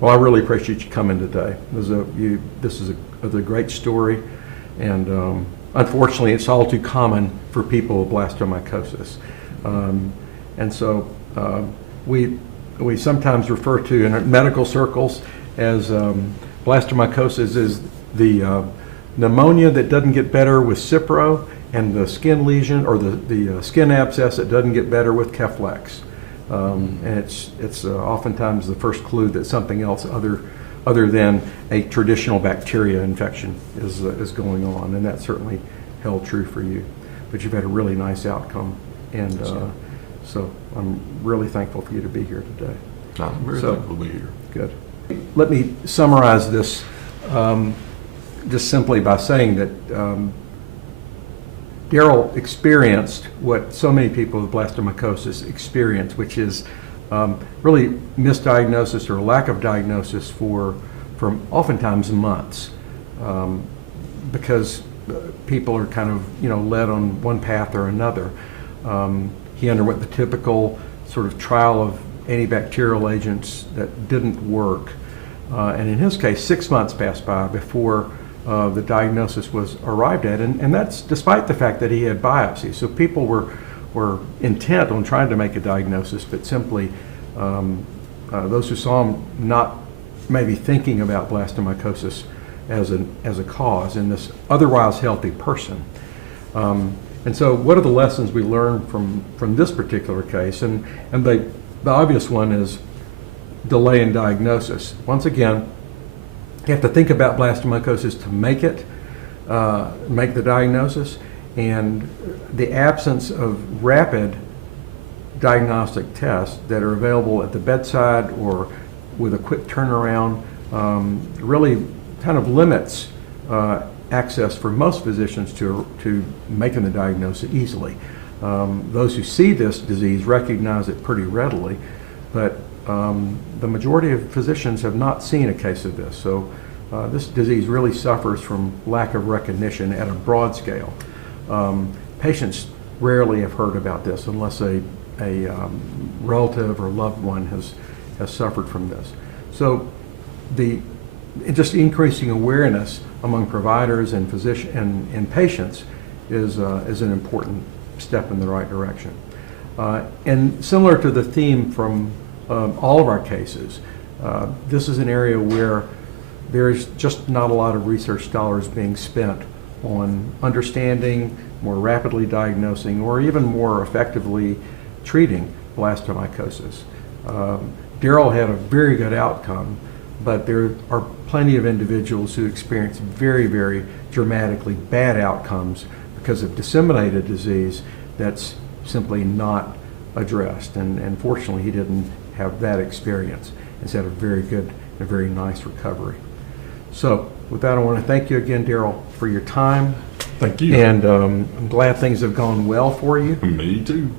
Well, I really appreciate you coming today. This is a great story, and unfortunately, it's all too common for people with blastomycosis. And so we sometimes refer to in medical circles as blastomycosis is the pneumonia that doesn't get better with Cipro, and the skin lesion or the skin abscess that doesn't get better with Keflex. And it's oftentimes the first clue that something else other than a traditional bacteria infection is going on, and that certainly held true for you. But you've had a really nice outcome, and so I'm really thankful for you to be here today. I'm very thankful to be here. Good. Let me summarize this just simply by saying that Darrell experienced what so many people with blastomycosis experience, which is really misdiagnosis or lack of diagnosis for oftentimes months, because people are kind of led on one path or another. He underwent the typical sort of trial of antibacterial agents that didn't work, and in his case, 6 months passed by before the diagnosis was arrived at, and that's despite the fact that he had biopsies. So people were intent on trying to make a diagnosis, but simply those who saw him not maybe thinking about blastomycosis as a cause in this otherwise healthy person. And so what are the lessons we learned from this particular case? And the obvious one is delay in diagnosis. Once again, you have to think about blastomycosis to make the diagnosis, and the absence of rapid diagnostic tests that are available at the bedside or with a quick turnaround really kind of limits access for most physicians to making the diagnosis easily. Those who see this disease recognize it pretty readily, but the majority of physicians have not seen a case of this. So this disease really suffers from lack of recognition at a broad scale. Patients rarely have heard about this unless a relative or loved one has suffered from this. So just increasing awareness among providers and physicians and patients is an important step in the right direction. And similar to the theme from all of our cases, this is an area where there's just not a lot of research dollars being spent on understanding, more rapidly diagnosing, or even more effectively treating blastomycosis. Darrell had a very good outcome, but there are plenty of individuals who experience very, very dramatically bad outcomes because of disseminated disease that's simply not addressed. And fortunately, he didn't have that experience. He's had a very good, a very nice recovery. So with that, I want to thank you again, Darrell, for your time. Thank you. And I'm glad things have gone well for you. Me too.